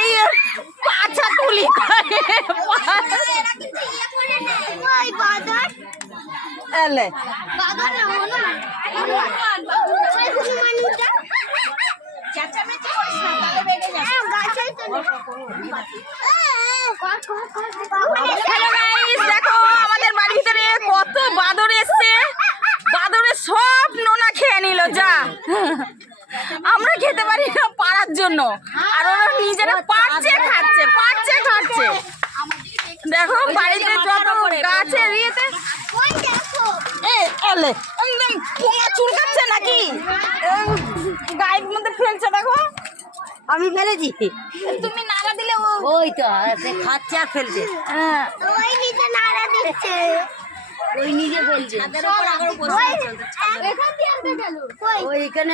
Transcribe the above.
এই পাছা তুলি এলে দেখো আমাদের বাড়ির ভিতরে কত বাদর এসছে। বাদরে সব নোনা খেয়ে নিল। যা আমরা খেতে পারি না পাড়ার জন্য, আর ওরা নিজেরা পারছে খাচ্ছে। দেখো বাড়িতে যত গাছের ইয়েতে এলে একদম পোঙা চুলকাচ্ছে নাকি গায়ের মধ্যে ফেলছে। দেখো আমি ফেলেছি, তুমি নাড়া দিলে ওই তো খাচ্ছে আর ফেলছে। ওই নিচে নাড়া দিচ্ছে, ওই নিজে ফেলছে। এখান দিয়ে আনতে গেল ওইখানে